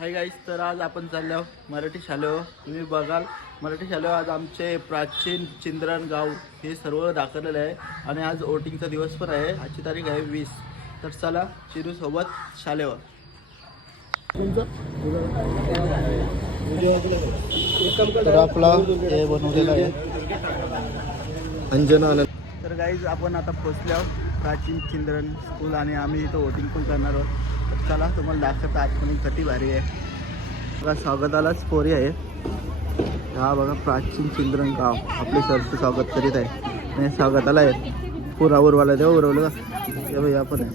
Hi guys, तर आज आपण चाललो मराठी शाळेवर. तुम्ही बघाल मराठी शाळेवर आज आमचे प्राचीन चिंद्रन गाव हे सर्व दाखवलेलं आहे आणि आज वोटिंगचा दिवस पण आहे. आजची तारीख आहे 20. तर चला चिरू सोबत शाळेवर. तर आपला हे बनवलेलं आहे अंजना. तर गाईज आपण आता पोचलो प्राचीन चिंद्रन स्कूल आणि आम्ही इथं वोटिंग पण करणार आहोत. तर चला तुम्हाला दाखवतो आतमध्ये किती भारी आहे. बघा स्वागतालाच पोरी आहे. हा बघा प्राचीन चिंद्रन गाव आपले सरचं स्वागत करीत आहे आणि स्वागताला आहे पुरा उरवाला देव उरवलं का हे आपण आहे.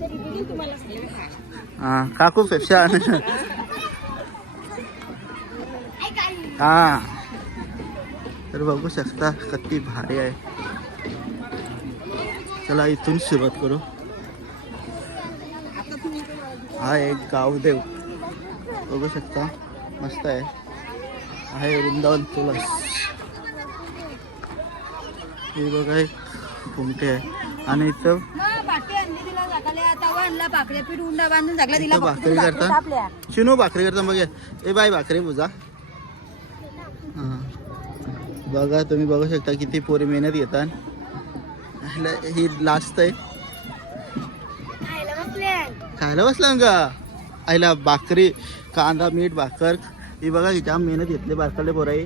हां काकू पेक्षा हां तर बघू शकता किती भारी आहे. चला इथून सुरुवात करू. हा एक गावदेव बघू शकता मस्त आहे वृंदावन तुळस. हे बघा एक घुमटे आहे आणि इथं भाकरी करता. चिनू भाकरी करता बघ ए बाय भाकरी बुजा. हां बघा तुम्ही बघू शकता किती पोरी मेहनत घेतात. ही लास्ट आहे खायला बसला का आईला भाकरी कांदा मीठ भाकर. ही बघा जाम मेहनत घेतली बारकाले पोराई.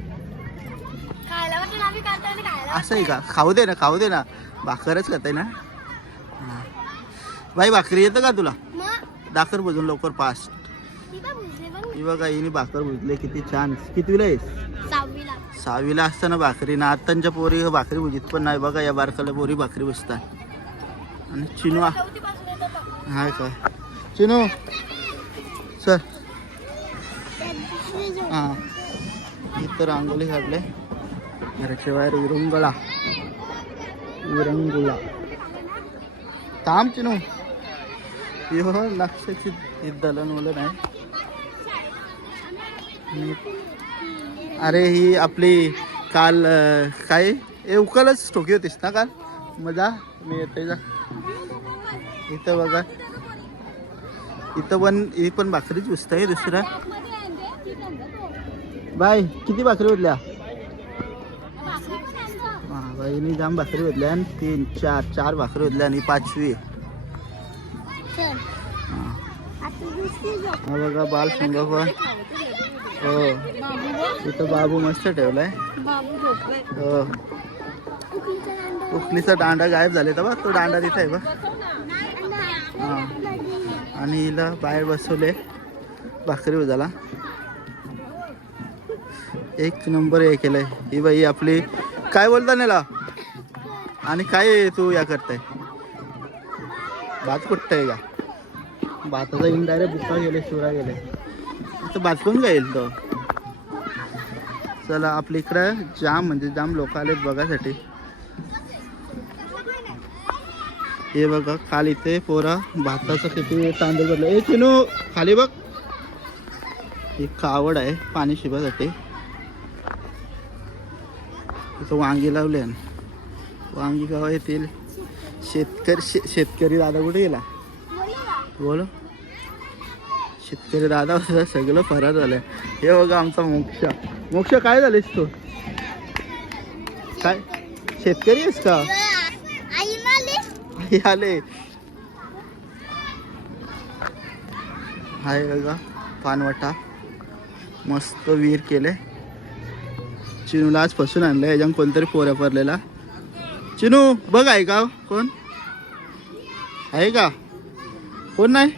असं आहे का खाऊ दे ना भाकरच खाताय ना. बाई भाकरी येतं का तुला दाखर बुजून लवकर फास्ट. ही बघा हिने भाकर बुजले किती छान. कितवीला आहेस? 6वीला असताना भाकरी ना. आत्ताच्या पोरी भाकरी बुजीत पण नाही. बघा या बारकाल्या पोरी भाकरी बुजतात. आणि चिनू हाय काय चिनू सर हां इथं रांगोळी काढले घराच्या बाहेर विरंगुळा थांब चिनू हो लक्षाची दलन मुलं नाही. अरे ही आपली काल काय उकलच ठोकी होतीस ना काल मजा मी येते जा. इथं बघा ही पण भाकरीच पुसत आहे. दुसरा बाय किती भाकरी होतल्या बाईनी जाम भाकरी होतल्या आणि 3 4 भाकरी होतल्या आणि 5वी. हा बघा बाल संगोपन हो इथं बाबू मस्त ठेवलाय. हो उकलीचा दांडा गायब झाले तर बघ तो दांडा तिथे आहे बघ. हां आणि हिला बाहेर बसवले भाकरी उजाला. एक नंबर हे केलंय. ही बाई आपली काय बोलता नेला आणि काय तू या करताय भात कुठताय का भाताचा इनडायरेक्ट बुक्का गेले शिवरा गेले तर भात कोण गाईल तो. चला आपल्या इकडं जाम लोक आलेत बघासाठी. हे बघा काल इथे पोरा भाताचं किती तांदूळ भरलं. ए चिनू खाली बघ ही कावड आहे पाणी शिवासाठी. इथं वांगी लावले वांगी गाव येतील. शेतकरी दादा कुठे गेला बोल. शेतकरी दादा सगळं फरार झालंय. हे बघा आमचा मोक्ष काय झालेस तू काय शेतकरी आहेस का आले. हाय बघा पानवटा मस्त वीर केले. चिनूला आज फसून आणलं याच्यात कोणतरी पोऱ्या पडलेला. चिनू बघ आहे का कोण आहे का कोण नाही.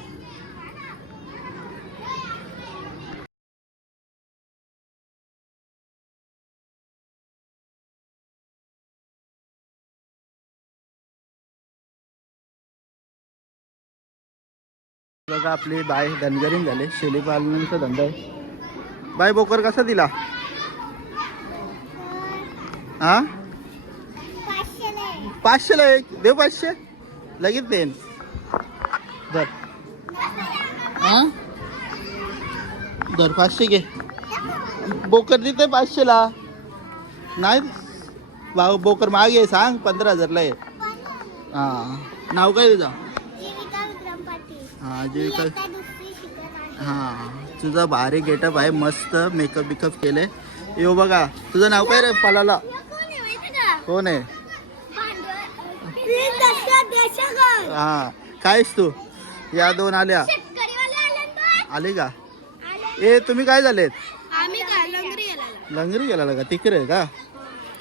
बघा आपली बाय धनगरीन झाले. शेळी पालनाचा धंदा आहे. बाय बोकर कसा दिला हा 500ला एक देव 500 लगेच देन धर. हां धर 500 घे. बोकर देते 500ला नाही बोकर मागे सांग 15,000ला आहे. हां नाव काय तुझं हां जीविका हां तुझा भारी गेटअप आहे, मस्त मेकअप बिकअप केले. यो बघा, तुझं नाव काय रे पलाला? कोण आहे? हा, कायस तू? या दोन आल्या आले का? ए तुम्ही काय झालेत? लंगरी गेला का? तिकडे का?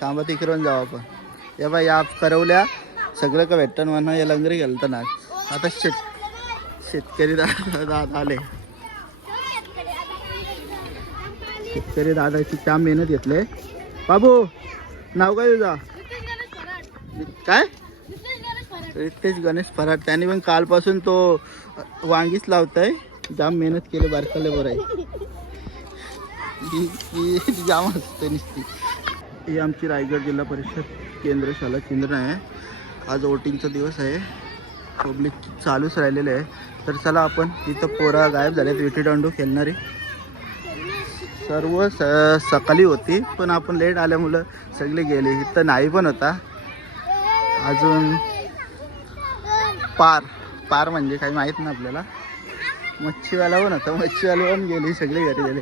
थांबा तिकडून जाऊ आपण. या बाई या करवल्या सगळं का भेटतं म्हणा, या लंगरी गेलं तर ना. आता शेतकरी दादा आले. शेतकरी दादाची काम मेहनत घेतले. बाबू नाव काय तुझा? काय? रितेश गणेश फराट. त्याने पण कालपासून तो वांगीच लावताय. जाम मेहनत केली, बारकाले बरं आहे. जाम असते नुसती. ही आमची रायगड जिल्हा परिषद केंद्र शाळा केंद्र आहे. आज वोटिंगचा दिवस आहे, पब्लिक चालूच राहिलेलं आहे. तर चला आपण, इथं पोरा गायब झालेत विटी दांडू खेळणारी. सर्व सकाळी होती पण आपण लेट आल्यामुळं सगळे गेले. इथं नाही पण होता अजून. पार म्हणजे काही माहीत नाही आपल्याला. मच्छीवाला पण होता, मच्छीवाला पण गेली, सगळे घरी गेले.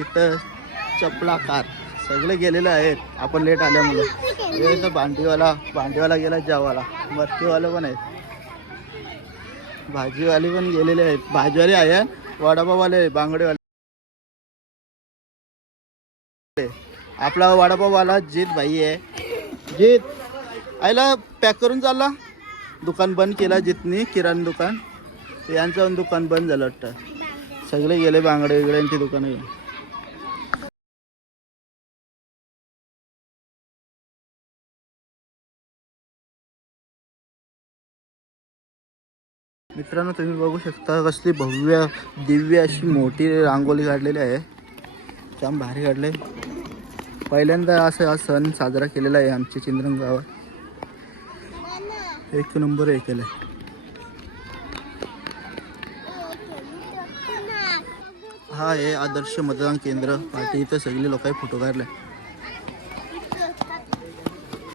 इथं चपला कार सगळे गेलेले आहेत आपण लेट आल्यामुळे. इथं भांडीवाला गेला, जेवायला मच्छीवाला पण आहेत, भाजीवाले पण गेलेले आहेत. भाजीवाले आहे, वडापाववाले, बांगडेवाले. आपला वडापाववाला जीत भाई आहे. जीत आईला पॅक करून चालला. दुकान बंद केला जितनी, किराणा दुकान. यांचं दुकान बंद झालं वाटतं. सगळे गेले बांगडे वगैरेंची दुकानं. मित्रांनो तुम्ही बघू शकता कसली भव्य दिव्य अशी मोठी रांगोली काढलेली आहे. जाम भारी काढले. पहिल्यांदा असं हा सण साजरा केलेला आहे आमच्या चिंद्रन गावात. एक नंबर हे केलं. हा आहे आदर्श मतदान केंद्र पार्टी. इथं सगळे लोक फोटो काढले.